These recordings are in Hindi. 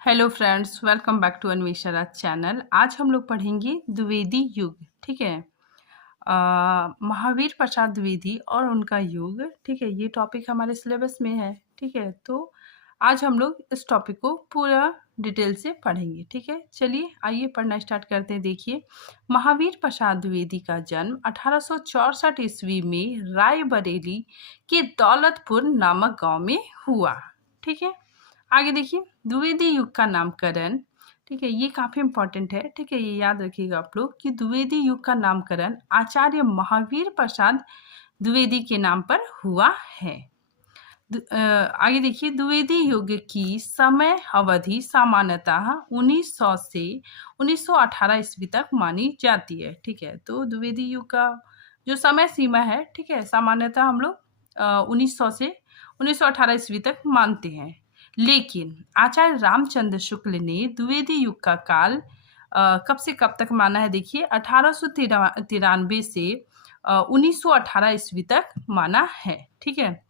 Hello friends, welcome back to Anvesha channel. आज हम लोग पढ़ेंगे द्विवेदी युग। ठीक है। महावीर प्रसाद द्विवेदी और उनका युग। ठीक है, ये टॉपिक हमारे सिलेबस में है। ठीक है, तो आज हम लोग इस टॉपिक को पूरा डिटेल से पढ़ेंगे। ठीक है, चलिए आइए पढ़ना स्टार्ट करते हैं। देखिए, महावीर प्रसाद द्विवेदी का जन्म 1864 ईस्वी में रायबरेली के दौलतपुर नामक गांव में हुआ। ठीक है, आगे देखिए, द्विवेदी युग का नामकरण। ठीक है, ये काफ़ी इंपॉर्टेंट है। ठीक है, ये याद रखिएगा आप लोग कि द्विवेदी युग का नामकरण आचार्य महावीर प्रसाद द्विवेदी के नाम पर हुआ है। आगे देखिए, द्विवेदी युग की समय अवधि सामान्यतः 1900 से 1918 ईस्वी तक मानी जाती है। ठीक है, तो द्विवेदी युग का जो समय सीमा है, ठीक है, सामान्यतः हम लोग 1900 से 1918 ईस्वी तक मानते हैं। लेकिन आचार्य रामचंद्र शुक्ल ने द्विवेदी युग का काल कब से कब तक माना है? देखिए, 1893 से 1918 ईस्वी तक माना है। ठीक है,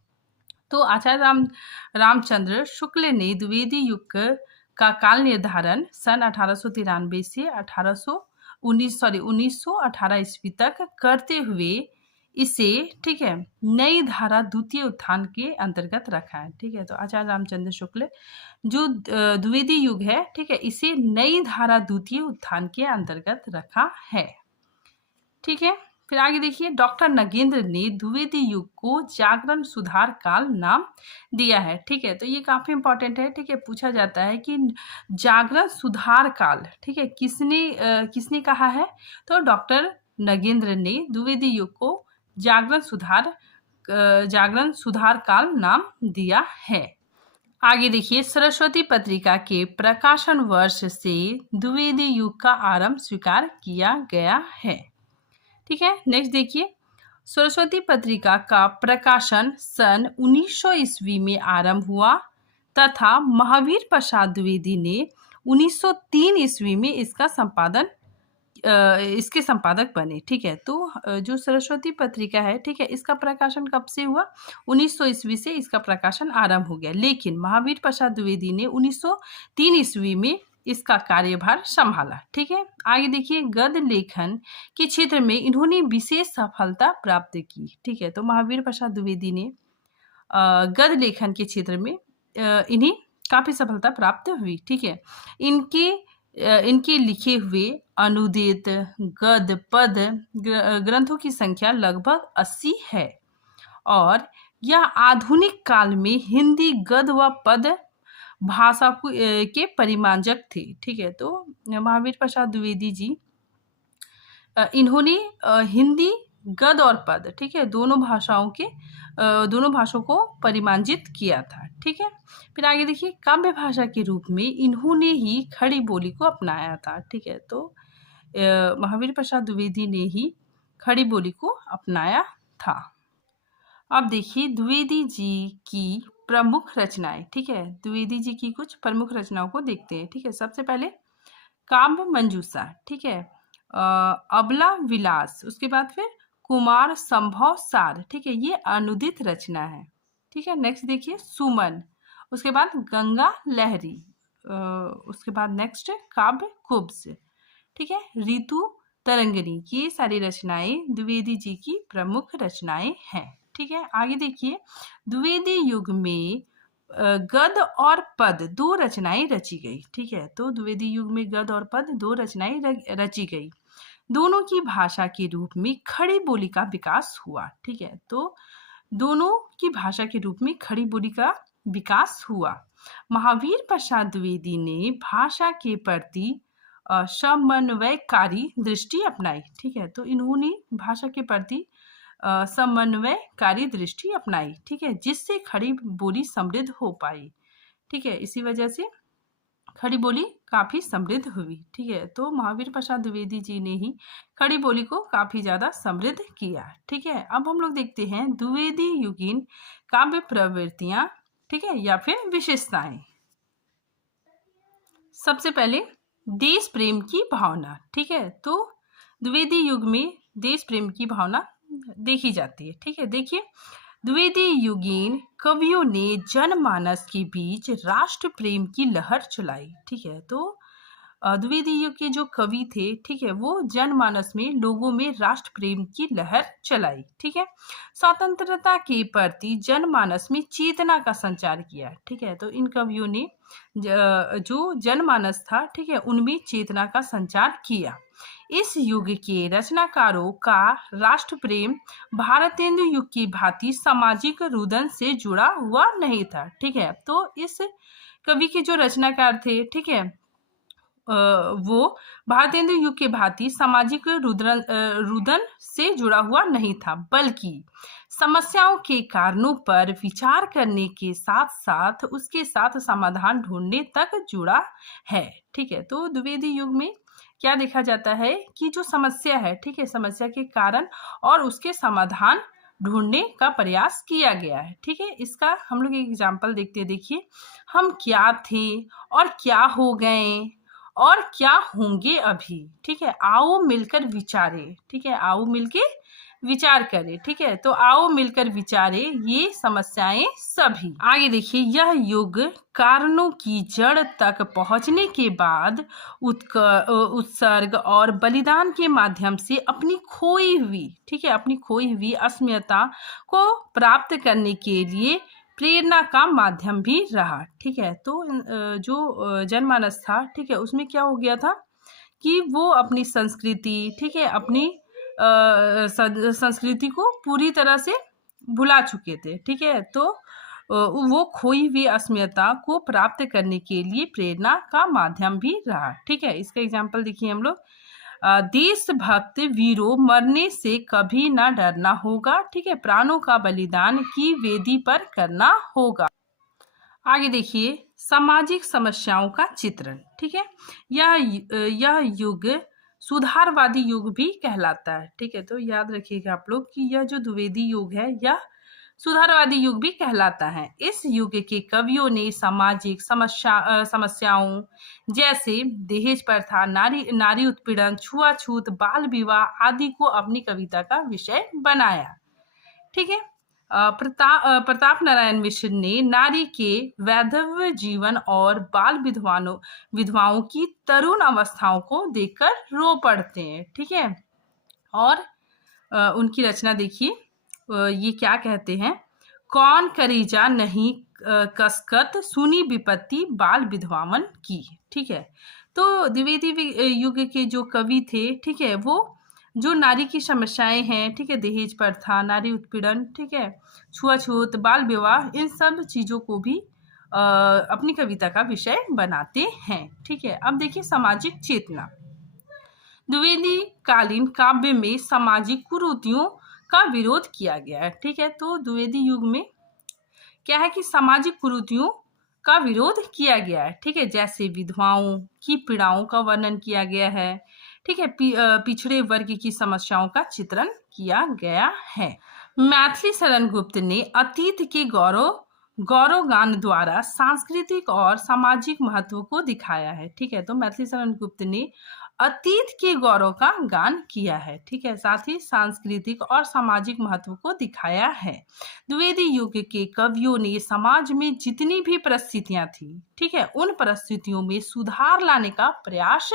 तो आचार्य रामचंद्र शुक्ल ने द्विवेदी युग का काल निर्धारण सन 1893 से 1918 ईस्वी तक करते हुए इसे, ठीक है, नई धारा द्वितीय उत्थान के अंतर्गत रखा है। ठीक है, तो आचार्य रामचंद्र शुक्ल जो द्विवेदी युग है, ठीक है, इसे नई धारा द्वितीय उत्थान के अंतर्गत रखा है। ठीक है, फिर आगे देखिए, डॉक्टर नगेंद्र ने द्विवेदी युग को जागरण सुधार काल नाम दिया है। ठीक है, तो ये काफी इंपॉर्टेंट है। ठीक है, पूछा जाता है कि जागरण सुधार काल, ठीक है, किसने कहा है? तो डॉक्टर नगेंद्र ने द्विवेदी युग को जागरण सुधार काल नाम दिया है। आगे देखिए, सरस्वती पत्रिका के प्रकाशन वर्ष से द्विवेदी युग का आरंभ स्वीकार किया गया है। ठीक है, नेक्स्ट देखिए, सरस्वती पत्रिका का प्रकाशन सन 1900 ईस्वी में आरंभ हुआ तथा महावीर प्रसाद द्विवेदी ने 1903 ईस्वी में इसके संपादक बने। ठीक है, तो जो सरस्वती पत्रिका है, ठीक है, इसका प्रकाशन कब से हुआ? 1900 ईस्वी से इसका प्रकाशन आरंभ हो गया। लेकिन महावीर प्रसाद द्विवेदी ने 1903 ईस्वी में इसका कार्यभार संभाला। ठीक है, आगे देखिए, गद्य लेखन के क्षेत्र में इन्होंने विशेष सफलता प्राप्त की। ठीक है, तो महावीर प्रसाद द्विवेदी ने गद्य लेखन के क्षेत्र में इन्हें काफी सफलता प्राप्त हुई। ठीक है, इनके लिखे हुए अनुदित गद्य पद ग्रंथों की संख्या लगभग 80 है और यह आधुनिक काल में हिंदी गद्य व पद भाषा के परिमार्जक थे। ठीक है, तो महावीर प्रसाद द्विवेदी जी इन्होंने हिंदी गद्य और पद, ठीक है, दोनों भाषाओं को परिमार्जित किया था। ठीक है, फिर आगे देखिए, काव्य भाषा के रूप में इन्होंने ही खड़ी बोली को अपनाया था। ठीक है, तो महावीर प्रसाद द्विवेदी ने ही खड़ी बोली को अपनाया था। अब देखिए, द्विवेदी जी की प्रमुख रचनाएं। ठीक है, द्विवेदी जी की कुछ प्रमुख रचनाओं को देखते हैं। ठीक है, सबसे पहले काव्य मंजूषा, ठीक है, अबला विलास, उसके बाद फिर कुमार संभव सार, ठीक है, ये अनुदित रचना है। ठीक है, नेक्स्ट देखिए, सुमन, उसके बाद गंगा लहरी, उसके बाद नेक्स्ट काव्य कुब्ज, ठीक है, ऋतु तरंगिणी, ये सारी रचनाएं द्विवेदी जी की प्रमुख रचनाएं हैं। ठीक है, आगे देखिए, द्विवेदी युग में गद्य और पद दो रचनाएं रची गई। ठीक है, तो द्विवेदी युग में गद्य और पद दो रचनाएं रची गई। दोनों की भाषा के रूप में खड़ी बोली का विकास हुआ। ठीक है, तो दोनों की भाषा के रूप में खड़ी बोली का विकास हुआ। महावीर प्रसाद द्विवेदी ने भाषा के प्रति समन्वयकारी दृष्टि अपनाई। ठीक है, तो इन्होंने भाषा के प्रति समन्वयकारी दृष्टि अपनाई। ठीक है, जिससे खड़ी बोली समृद्ध हो पाई। ठीक है, इसी वजह से खड़ी बोली काफी समृद्ध हुई। ठीक है, तो महावीर प्रसाद द्विवेदी जी ने ही खड़ी बोली को काफी ज्यादा समृद्ध किया। ठीक है, अब हम लोग देखते हैं द्विवेदी युगीन काव्य प्रवृत्तियां, ठीक है, या फिर विशेषताएं। सबसे पहले देश प्रेम की भावना। ठीक है, तो द्विवेदी युग में देश प्रेम की भावना देखी जाती है। ठीक है, देखिए, द्विवेदी युगीन कवियों ने जनमानस के बीच राष्ट्र प्रेम की लहर चलाई। ठीक है, तो द्विवेदी युग के जो कवि थे, ठीक है, वो जनमानस में लोगों में राष्ट्र प्रेम की लहर चलाई। ठीक है, स्वतंत्रता के प्रति जनमानस में चेतना का संचार किया। ठीक है, तो इन कवियों ने जो जनमानस था, ठीक है, उनमें चेतना का संचार किया। इस युग के रचनाकारों का राष्ट्र प्रेम भारतेंदु युग की भांति सामाजिक रुदन से जुड़ा हुआ नहीं था। ठीक है, तो इस कवि के जो रचनाकार थे, ठीक है, वो भारतेंदु युग के भांति सामाजिक रुदन से जुड़ा हुआ नहीं था, बल्कि समस्याओं के कारणों पर विचार करने के साथ साथ उसके साथ समाधान ढूंढने तक जुड़ा है। ठीक है, तो द्विवेदी युग में क्या देखा जाता है कि जो समस्या है, ठीक है, समस्या के कारण और उसके समाधान ढूंढने का प्रयास किया गया है। ठीक है, इसका हम लोग एक एग्जाम्पल देखते हैं। देखिए, हम क्या थे और क्या हो गए और क्या होंगे अभी। ठीक है, आओ मिलकर विचारे। ठीक है, आओ मिलकर विचार करें। ठीक है, तो आओ मिलकर विचारे ये समस्याएं सभी। आगे देखिए, यह युग कारणों की जड़ तक पहुंचने के बाद उत्सर्ग और बलिदान के माध्यम से अपनी खोई हुई, ठीक है, अपनी खोई हुई अस्मिता को प्राप्त करने के लिए प्रेरणा का माध्यम भी रहा। ठीक है, तो जो जनमानस था, ठीक है, उसमें क्या हो गया था कि वो अपनी संस्कृति, ठीक है, अपनी संस्कृति को पूरी तरह से भुला चुके थे। ठीक है, तो वो खोई हुई अस्मिता को प्राप्त करने के लिए प्रेरणा का माध्यम भी रहा। ठीक है, इसका एग्जाम्पल देखिए हम लोग, देशभक्त वीरों, मरने से कभी ना डरना होगा। ठीक है, प्राणों का बलिदान की वेदी पर करना होगा। आगे देखिए, सामाजिक समस्याओं का चित्रण। ठीक है, यह युग सुधारवादी युग भी कहलाता है। ठीक है, तो याद रखिएगा आप लोग कि यह जो द्विवेदी युग है, यह सुधारवादी युग भी कहलाता है। इस युग के कवियों ने सामाजिक समस्याओं जैसे दहेज प्रथा, नारी उत्पीड़न, छुआछूत, बाल विवाह आदि को अपनी कविता का विषय बनाया। ठीक है, प्रताप नारायण मिश्र ने नारी के वैधव्य जीवन और बाल विधवाओं की तरुण अवस्थाओं को देखकर रो पड़ते हैं। ठीक है, और उनकी रचना देखिए, ये क्या कहते हैं, कौन करीजा नहीं कसकत, सुनी विपत्ति बाल विधवावन की। ठीक है, तो द्विवेदी युग के जो कवि थे, ठीक है, वो जो नारी की समस्याएं हैं, ठीक है, दहेज प्रथा, नारी उत्पीड़न, ठीक है, छुआछूत, बाल विवाह, इन सब चीज़ों को भी अपनी कविता का विषय बनाते हैं। ठीक है, अब देखिए सामाजिक चेतना। द्विवेदी कालीन काव्य में सामाजिक कुरीतियों का विरोध किया गया है। ठीक है, तो द्विवेदी युग में क्या है कि सामाजिक कुरीतियों का विरोध किया गया है। ठीक है, जैसे विधवाओं की पीड़ाओं का वर्णन किया गया है। ठीक है, पिछड़े वर्ग की समस्याओं का चित्रण किया गया है। मैथिली शरण गुप्त ने अतीत के गौरव गान द्वारा सांस्कृतिक और सामाजिक महत्व को दिखाया है। ठीक है, तो मैथिली शरण गुप्त ने अतीत के गौरव का गान किया है। ठीक है, साथ ही सांस्कृतिक और सामाजिक महत्व को दिखाया है। द्विवेदी युग के कवियों ने समाज में जितनी भी परिस्थितियां थी, ठीक है, उन परिस्थितियों में सुधार लाने का प्रयास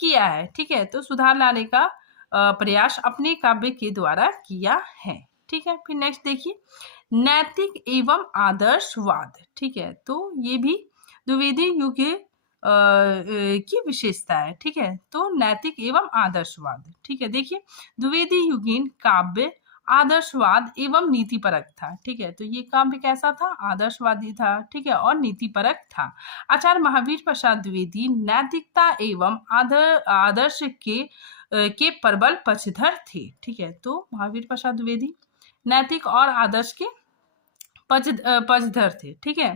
किया है। ठीक है, तो सुधार लाने का प्रयास अपने काव्य के द्वारा किया है। ठीक है, फिर नेक्स्ट देखिए, नैतिक एवं आदर्शवाद। ठीक है, तो ये भी द्विवेदी युग की विशेषता है। ठीक है, तो नैतिक एवं आदर्शवाद। ठीक है, देखिए, द्विवेदी युगीन काव्य आदर्शवाद एवं नीतिपरक था। ठीक है, तो ये काव्य कैसा था, आदर्शवादी था। ठीक है, और नीतिपरक था। आचार्य महावीर प्रसाद द्विवेदी नैतिकता एवं आदर्श के प्रबल पक्षधर थे। ठीक है, तो महावीर प्रसाद द्विवेदी नैतिक और आदर्श के पक्षधर थे। ठीक है,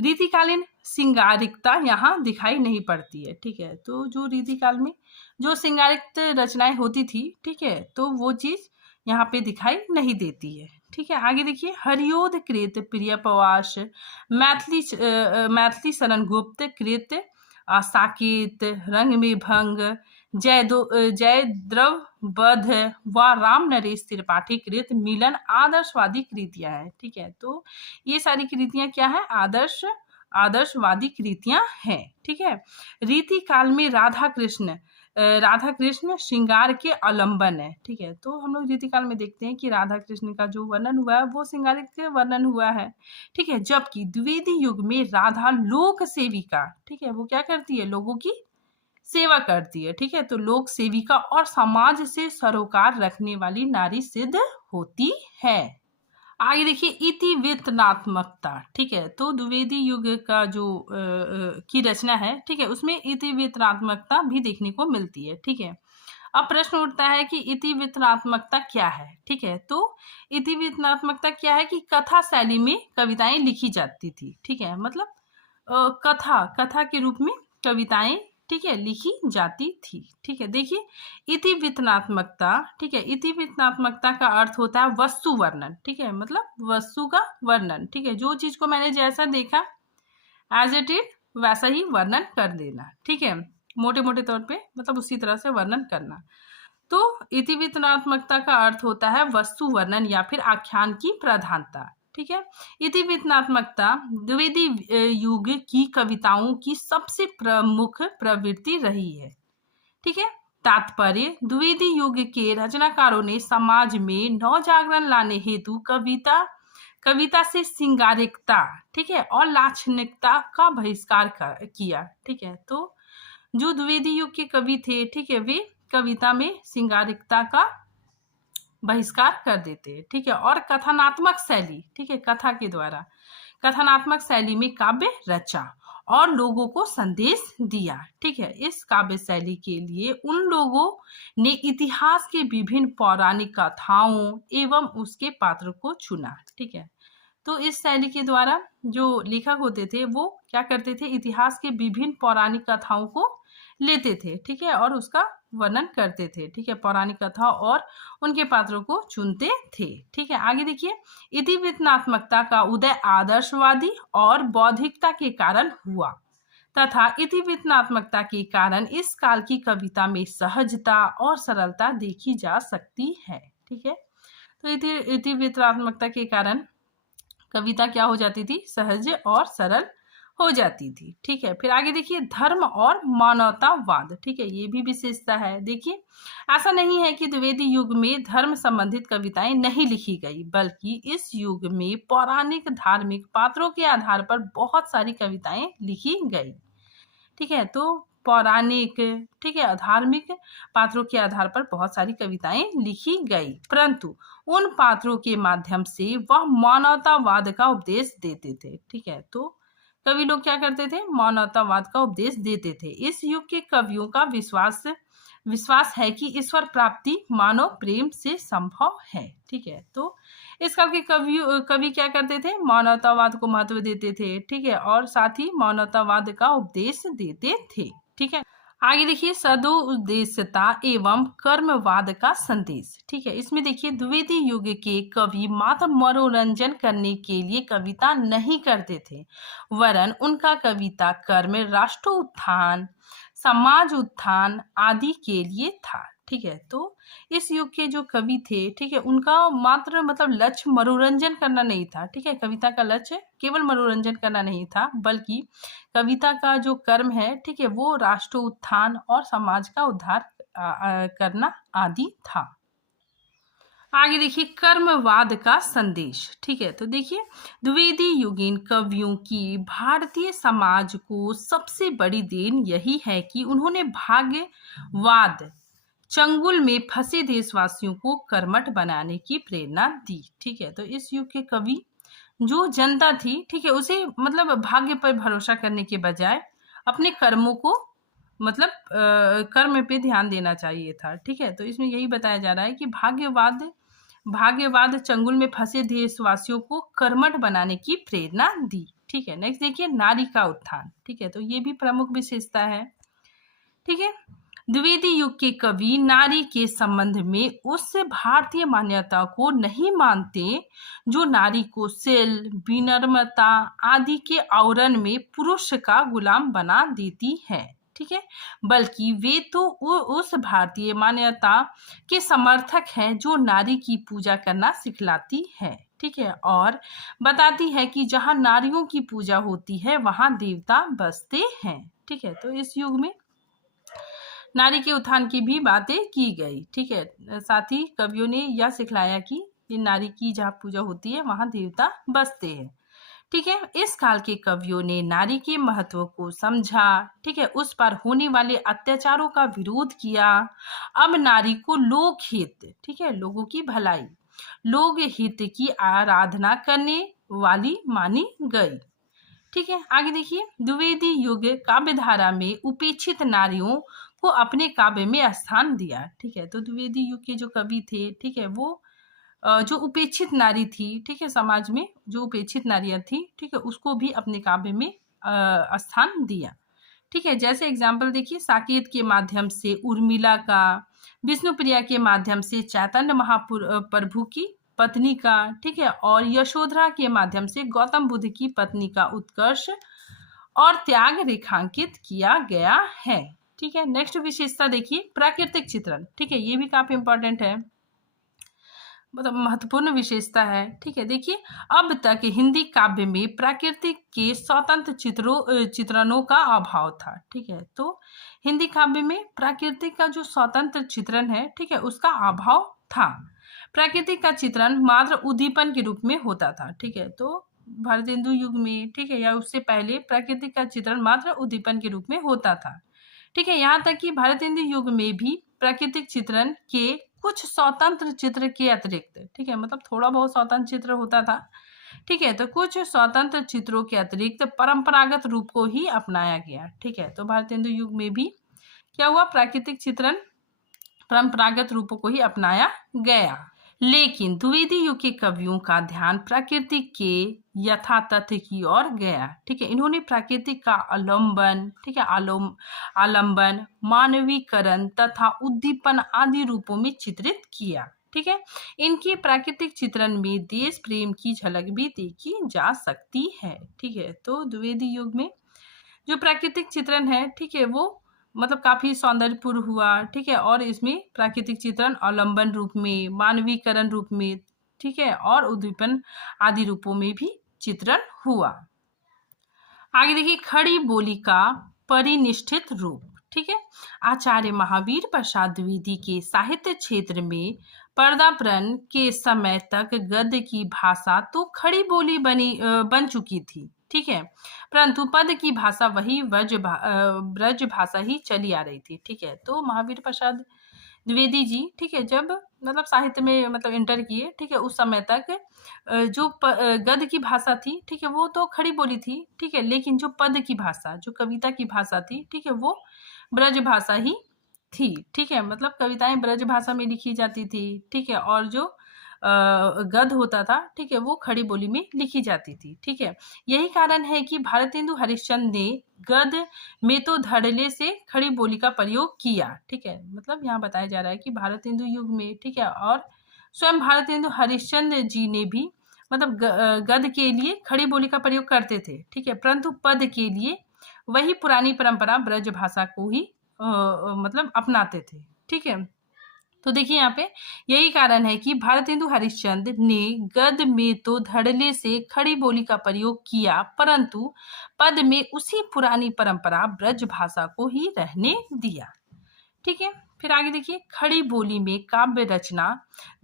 रीतिकालीन श्रृंगारिकता यहाँ दिखाई नहीं पड़ती है। ठीक है, तो जो रीतिकाल में जो श्रृंगारिक रचनाएं होती थी, ठीक है, तो वो चीज यहाँ पे दिखाई नहीं देती है। ठीक है, आगे देखिए, हरियोध कृत प्रिय प्रवास, मैथिली शरण गुप्त कृत साकेत, रंग में भंग, जयद्रथ वध व राम नरेश त्रिपाठी कृत मिलन आदर्शवादी कृतियां हैं। ठीक है, तो ये सारी कृतियां क्या है? आदर्शवादी कृतियां हैं। ठीक है, रीति काल में राधा कृष्ण श्रृंगार के अवलंबन है। ठीक है, तो हम लोग रीति काल में देखते हैं कि राधा कृष्ण का जो वर्णन हुआ है वो श्रृंगार के वर्णन हुआ है। ठीक है, जबकि द्विवेदी युग में राधा लोक सेविका, ठीक है, वो क्या करती है? लोगों की सेवा करती है। ठीक है, तो लोक सेविका और समाज से सरोकार रखने वाली नारी सिद्ध होती है। आगे देखिए इतिवृत्तात्मकता। ठीक है, तो द्विवेदी युग का जो की रचना है, ठीक है, उसमें इतिवृत्तात्मकता भी देखने को मिलती है। ठीक है, अब प्रश्न उठता है कि इतिवृत्तात्मकता क्या है? ठीक है, तो इतिवृत्तात्मकता क्या है कि कथा शैली में कविताएं लिखी जाती थी। ठीक है, मतलब कथा के रूप में कविताएं, ठीक है, लिखी जाती थी। ठीक है, देखिए इतिवृत्तात्मकता, ठीक है, इतिवृत्तात्मकता का अर्थ होता है वस्तु वर्णन। ठीक है, मतलब वस्तु का वर्णन। ठीक है, जो चीज को मैंने जैसा देखा एज इट इज वैसा ही वर्णन कर देना। ठीक है, मोटे मोटे तौर पे मतलब उसी तरह से वर्णन करना। तो इतिवृत्तात्मकता का अर्थ होता है वस्तु वर्णन या फिर आख्यान की प्रधानता। ठीक है, इतिवृत्तात्मकता द्विवेदी युग की कविताओं की सबसे प्रमुख प्रवृत्ति रही है। ठीक है, तात्पर्य द्विवेदी युग के रचनाकारों ने समाज में नवजागरण लाने हेतु कविता से सिंगारिकता, ठीक है, और लाक्षणिकता का बहिष्कार किया। ठीक है, तो जो द्विवेदी युग के कवि थे, ठीक है, वे कविता में सिंगारिकता का बहिष्कार कर देते हैं। ठीक है, और कथनात्मक शैली, ठीक है, कथा के द्वारा कथनात्मक शैली में काव्य रचा और लोगों को संदेश दिया। ठीक है, इस काव्य शैली के लिए उन लोगों ने इतिहास के विभिन्न पौराणिक कथाओं एवं उसके पात्रों को चुना। ठीक है, तो इस शैली के द्वारा जो लेखक होते थे वो क्या करते थे? इतिहास के विभिन्न पौराणिक कथाओं को लेते थे। ठीक है, और उसका वर्णन करते थे। ठीक है, पौराणिक कथा और उनके पात्रों को चुनते थे। ठीक है, आगे देखिए इतिवृत्तात्मकता का उदय आदर्शवादी और बौद्धिकता के कारण हुआ तथा इतिवृत्तात्मकता के कारण इस काल की कविता में सहजता और सरलता देखी जा सकती है। ठीक है, तो इतिवृत्तात्मकता के कारण कविता क्या हो जाती थी? सहज और सरल हो जाती थी। ठीक है, फिर आगे देखिए धर्म और मानवतावाद। ठीक है, ये भी विशेषता है। देखिए ऐसा नहीं है कि द्विवेदी युग में धर्म संबंधित कविताएं नहीं लिखी गई, बल्कि इस युग में पौराणिक धार्मिक पात्रों के आधार पर बहुत सारी कविताएं लिखी गई। ठीक है, तो पौराणिक, ठीक है, धार्मिक पात्रों के आधार पर बहुत सारी कविताएं लिखी गई, परंतु उन पात्रों के माध्यम से वह मानवतावाद का उपदेश देते थे। ठीक है, तो कवि लोग क्या करते थे? मानवतावाद का उपदेश देते थे। इस युग के कवियों का विश्वास है कि ईश्वर प्राप्ति मानव प्रेम से संभव है। ठीक है, तो इस काल के कवि क्या करते थे? मानवतावाद को महत्व देते थे। ठीक है, और साथ ही मानवतावाद का उपदेश देते थे। ठीक है, आगे देखिए सदुद्देश्यता एवं कर्मवाद का संदेश। ठीक है, इसमें देखिए द्विवेदी युग के कवि मात्र मनोरंजन करने के लिए कविता नहीं करते थे, वरन उनका कविता कर्म, राष्ट्र उत्थान, समाज उत्थान आदि के लिए था। ठीक है, तो इस युग के जो कवि थे, ठीक है, उनका मात्र मतलब लक्ष्य मनोरंजन करना नहीं था। ठीक है, कविता का लक्ष्य केवल मनोरंजन करना नहीं था, बल्कि कविता का जो कर्म है, ठीक है, वो राष्ट्र उत्थान और समाज का उद्धार करना आदि था। आगे देखिए कर्मवाद का संदेश। ठीक है, तो देखिए द्विवेदी युगीन कवियों की भारतीय समाज को सबसे बड़ी देन यही है कि उन्होंने भाग्यवाद चंगुल में फंसे देशवासियों को कर्मठ बनाने की प्रेरणा दी। ठीक है, तो इस युग के कवि जो जनता थी, ठीक है, उसे मतलब भाग्य पर भरोसा करने के बजाय अपने कर्मों को मतलब कर्म पे ध्यान देना चाहिए था। ठीक है, तो इसमें यही बताया जा रहा है कि भाग्यवाद चंगुल में फंसे देशवासियों को कर्मठ बनाने की प्रेरणा दी। ठीक है, नेक्स्ट देखिए नारी का उत्थान। ठीक है, तो ये भी प्रमुख विशेषता है। ठीक है, द्विवेदी युग के कवि नारी के संबंध में उस भारतीय मान्यता को नहीं मानते जो नारी को शील, विनम्रता आदि के आवरण में पुरुष का गुलाम बना देती है। ठीक है, बल्कि वे तो उस भारतीय मान्यता के समर्थक हैं जो नारी की पूजा करना सिखलाती है। ठीक है, और बताती है कि जहाँ नारियों की पूजा होती है वहाँ देवता बसते हैं। ठीक है, तो इस युग में नारी के उत्थान की भी बातें की गई। ठीक है, साथ ही कवियों ने यह सिखलाया कि ये नारी की जहाँ पूजा होती है वहाँ देवता बसते हैं। ठीक है, इस काल के कवियों ने नारी के महत्व को समझा। ठीक है, उस पर होने वाले अत्याचारों का विरोध किया। अब नारी को लोक हित, ठीक है, लोगों की भलाई, लोक हित की आराधना करने वाली मानी गई। ठीक है, आगे देखिए, द्विवेदी युग काव्य धारा में उपेक्षित नारियों को अपने काव्य में स्थान दिया। ठीक है, तो द्विवेदी युग के जो कवि थे, ठीक है, वो जो उपेक्षित नारी थी, ठीक है, समाज में जो उपेक्षित नारियां थी, ठीक है, उसको भी अपने काव्य में स्थान दिया। ठीक है, जैसे एग्जाम्पल देखिए, साकेत के माध्यम से उर्मिला का, विष्णुप्रिया के माध्यम से चैतन्य महाप्रभु की पत्नी का, ठीक है, और यशोधरा के माध्यम से गौतम बुद्ध की पत्नी का उत्कर्ष और त्याग रेखांकित किया गया है। ठीक है, नेक्स्ट विशेषता देखिए, प्राकृतिक चित्रण। ठीक है, ये भी काफी इंपॉर्टेंट है, मतलब महत्वपूर्ण विशेषता है। ठीक है, देखिए, अब तक हिंदी काव्य में प्राकृतिक के स्वतंत्र चित्रणों का अभाव था। ठीक है, तो हिंदी काव्य में प्राकृतिक का जो स्वतंत्र चित्रण है, ठीक है, उसका अभाव था। प्राकृतिक का चित्रण मात्र उद्दीपन के रूप में होता था। ठीक है, तो भारतेंदु युग में, ठीक है, या उससे पहले प्राकृतिक का चित्रण मात्र उद्दीपन के रूप में होता था। ठीक है, यहाँ तक कि भारतेंदु युग में भी प्राकृतिक चित्रण के कुछ स्वतंत्र चित्र के अतिरिक्त, ठीक है, मतलब थोड़ा बहुत स्वतंत्र चित्र होता था। ठीक है, तो कुछ स्वतंत्र चित्रों के अतिरिक्त परंपरागत रूप को ही अपनाया गया। ठीक है, तो भारतेंदु युग में भी क्या हुआ, प्राकृतिक चित्रण परंपरागत रूपों को ही अपनाया गया। लेकिन द्विवेदी युग के कवियों का ध्यान प्रकृति के यथातथ्य की ओर गया। ठीक है, इन्होंने प्रकृति का आलम्बन, ठीक है, आलम्बन, मानवीकरण तथा उद्दीपन आदि रूपों में चित्रित किया। ठीक है, इनके प्राकृतिक चित्रण में देश प्रेम की झलक भी देखी जा सकती है। ठीक है, तो द्विवेदी युग में जो प्राकृतिक चित्रण है, ठीक है, वो मतलब काफी सौंदर्यपूर्ण हुआ। ठीक है, और इसमें प्राकृतिक चित्रण अवलंबन रूप में, मानवीकरण रूप में, ठीक है, और उद्दीपन आदि रूपों में भी चित्रण हुआ। आगे देखिए, खड़ी बोली का परिनिष्ठित रूप। ठीक है, आचार्य महावीर प्रसाद द्विवेदी के साहित्य क्षेत्र में पर्दापरण के समय तक गद्य की भाषा तो खड़ी बोली बन चुकी थी। ठीक है, परंतु पद की भाषा वही ब्रज भाषा ही चली आ रही थी। ठीक है, तो महावीर प्रसाद द्विवेदी जी, ठीक है, जब मतलब साहित्य में मतलब इंटर किए, ठीक है, उस समय तक जो गद्य की भाषा थी, ठीक है, वो तो खड़ी बोली थी। ठीक है, लेकिन जो पद की भाषा, जो कविता की भाषा थी, ठीक है, वो ब्रज भाषा ही थी। ठीक है, मतलब कविताएं ब्रज भाषा में लिखी जाती थी। ठीक है, और जो गद्य होता था, ठीक है, वो खड़ी बोली में लिखी जाती थी। ठीक है, यही कारण है कि भारतेंदु हरिश्चंद्र ने गद्य में तो धड़ल्ले से खड़ी बोली का प्रयोग किया। ठीक है, मतलब यहाँ बताया जा रहा है कि भारतेंदु युग में, ठीक है, और स्वयं भारतेंदु हरिश्चंद्र जी ने भी मतलब गद्य के लिए खड़ी बोली का प्रयोग करते थे। ठीक है, परंतु पद के लिए वही पुरानी परंपरा ब्रज भाषा को ही मतलब अपनाते थे। ठीक है, तो देखिए यहाँ पे यही कारण है कि भारतेंदु हरिश्चंद्र ने गद्य में तो धड़ल्ले से खड़ी बोली का प्रयोग किया, परंतु पद में उसी पुरानी परंपरा ब्रज भाषा को ही रहने दिया। ठीक है, फिर आगे देखिए, खड़ी बोली में काव्य रचना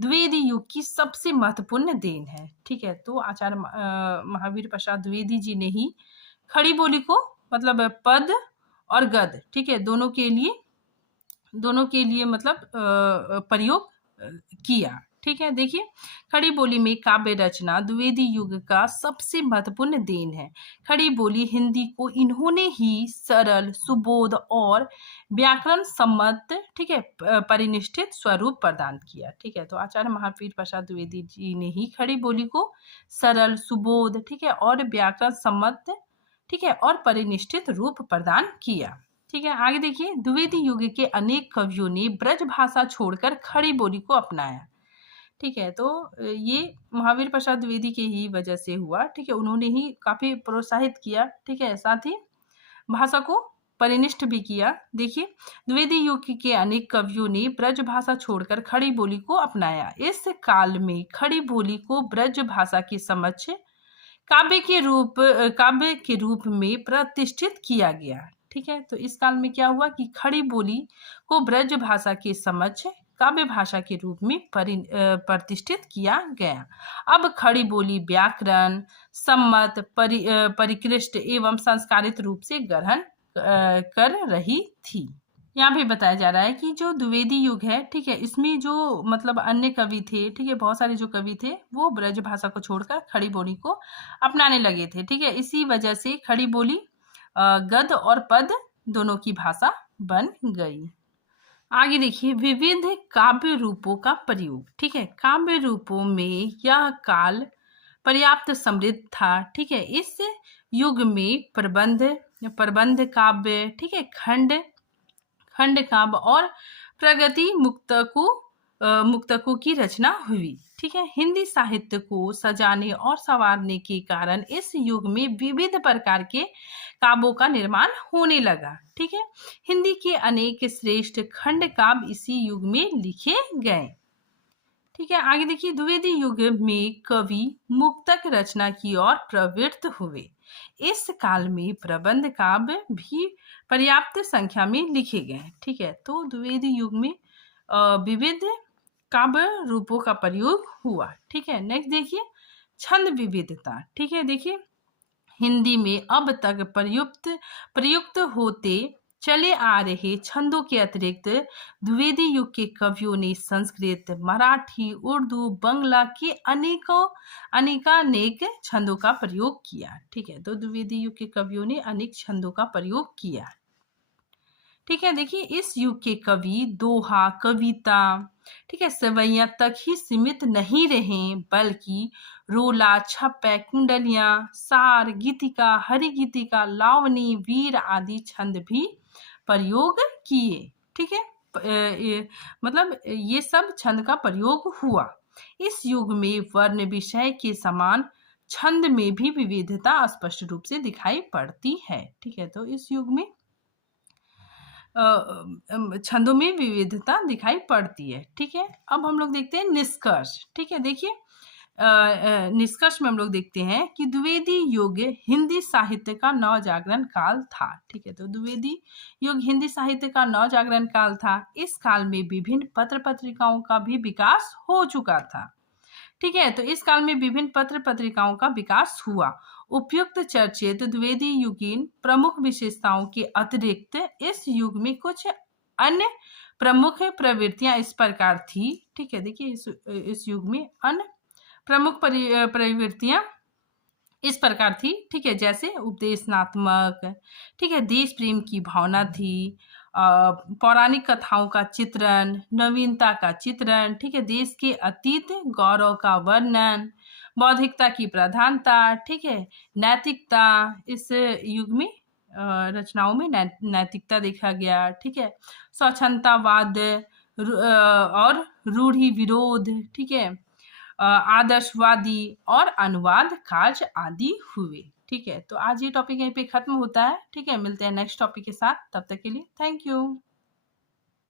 द्विवेदी युग की सबसे महत्वपूर्ण देन है। ठीक है, तो आचार्य महावीर प्रसाद द्विवेदी जी ने ही खड़ी बोली को मतलब पद और गद्य, ठीक है, दोनों के लिए मतलब प्रयोग किया। ठीक है, देखिए, खड़ी बोली में काव्य रचना द्विवेदी युग का सबसे महत्वपूर्ण देन है। खड़ी बोली हिंदी को इन्होंने ही सरल, सुबोध और व्याकरण सम्मत, ठीक है, परिनिष्ठित स्वरूप प्रदान किया। ठीक है, तो आचार्य महावीर प्रसाद द्विवेदी जी ने ही खड़ी बोली को सरल, सुबोध, ठीक है, और व्याकरण सम्मत, ठीक है, और परिनिष्ठित रूप प्रदान किया। ठीक है, आगे देखिए, द्विवेदी युग के अनेक कवियों ने ब्रज भाषा छोड़कर खड़ी बोली को अपनाया। ठीक है, तो ये महावीर प्रसाद द्विवेदी के ही वजह से हुआ। ठीक है, उन्होंने ही काफी प्रोत्साहित किया। ठीक है, साथ ही भाषा को परिनिष्ठ भी किया। देखिए, द्विवेदी युग के अनेक कवियों ने ब्रज भाषा छोड़कर खड़ी बोली को अपनाया। इस काल में खड़ी बोली को ब्रज भाषा की समझ काव्य के रूप में प्रतिष्ठित किया गया। ठीक है, तो इस काल में क्या हुआ कि खड़ी बोली को ब्रज भाषा के समझ काव्य भाषा के रूप में प्रतिष्ठित किया गया। अब खड़ी बोली व्याकरण सम्मत परिकृष्ट एवं संस्कारित रूप से ग्रहण कर रही थी। यहाँ पे बताया जा रहा है कि जो द्विवेदी युग है, ठीक है, इसमें जो मतलब अन्य कवि थे, ठीक है, बहुत सारे जो कवि थे वो ब्रज भाषा को छोड़कर खड़ी बोली को अपनाने लगे थे। ठीक है, इसी वजह से खड़ी बोली गद्य और पद दोनों की भाषा बन गई। आगे देखिए, विविध काव्य रूपों का प्रयोग। ठीक है, काव्य रूपों में यह काल पर्याप्त समृद्ध था। ठीक है, इस युग में प्रबंध काव्य, ठीक है, खंड काव्य और प्रगति मुक्तकों की रचना हुई। ठीक है, हिंदी साहित्य को सजाने और संवारने के कारण इस युग में विविध प्रकार के काव्यों का निर्माण होने लगा। ठीक है, हिंदी के अनेक श्रेष्ठ खंड काव्य इसी युग में लिखे गए। ठीक है, आगे देखिए, द्विवेदी युग में कवि मुक्तक रचना की ओर प्रवृत्त हुए। इस काल में प्रबंध काव्य भी पर्याप्त संख्या में लिखे गए। ठीक है, तो द्विवेदी युग में विविध काव्य रूपों का प्रयोग हुआ। ठीक है, नेक्स्ट देखिए, छंद विविधता। ठीक है, देखिए, हिंदी में अब तक प्रयुक्त होते चले आ रहे छंदों के अतिरिक्त द्विवेदी युग के कवियों ने संस्कृत, मराठी, उर्दू, बंगला के अनेकानेक छंदों का प्रयोग किया। ठीक है, तो द्विवेदी युग के कवियों ने अनेक छंदों का प्रयोग किया। ठीक है, देखिए, इस युग के कवि दोहा, कविता, ठीक है, सवैया तक ही सीमित नहीं रहे, बल्कि रोला, छप्पे, कुंडलियां, सार, गीतिका, हरिगीतिका, लावनी, वीर आदि छंद भी प्रयोग किए। ठीक है, मतलब ये सब छंद का प्रयोग हुआ। इस युग में वर्ण विषय के समान छंद में भी विविधता स्पष्ट रूप से दिखाई पड़ती है। ठीक है, तो इस युग में छंदों में विविधता दिखाई पड़ती है। ठीक है, अब हम लोग देखते हैं निष्कर्ष। ठीक है, देखिए, निष्कर्ष में हम लोग देखते हैं कि द्विवेदी युग हिंदी साहित्य का नवजागरण काल था। ठीक है, तो द्विवेदी युग हिंदी साहित्य का नवजागरण काल था। इस काल में विभिन्न पत्र पत्रिकाओं का भी विकास हो चुका था। ठीक है, तो इस काल में विभिन्न पत्र पत्रिकाओं का विकास हुआ। उपयुक्त चर्चित द्विवेदी युगीन प्रमुख विशेषताओं के अतिरिक्त इस युग में कुछ अन्य प्रमुख प्रवृत्तियां इस प्रकार थी। ठीक है, देखिए, इस युग में अन्य प्रमुख प्रवृत्तियां इस प्रकार थी। ठीक है, जैसे उपदेशनात्मक, ठीक है, देश प्रेम की भावना थी, पौराणिक कथाओं का चित्रण, नवीनता का चित्रण, ठीक है, देश के अतीत गौरव का वर्णन, बौद्धिकता की प्रधानता, ठीक है, नैतिकता, इस युग में रचनाओं में नैतिकता देखा गया। ठीक है, स्वच्छंदतावाद और रूढ़ि विरोध, ठीक है, आदर्शवादी और अनुवाद कार्य आदि हुए। ठीक है, तो आज ये टॉपिक यहीं पे खत्म होता है। ठीक है, मिलते हैं नेक्स्ट टॉपिक के साथ, तब तक के लिए थैंक यू।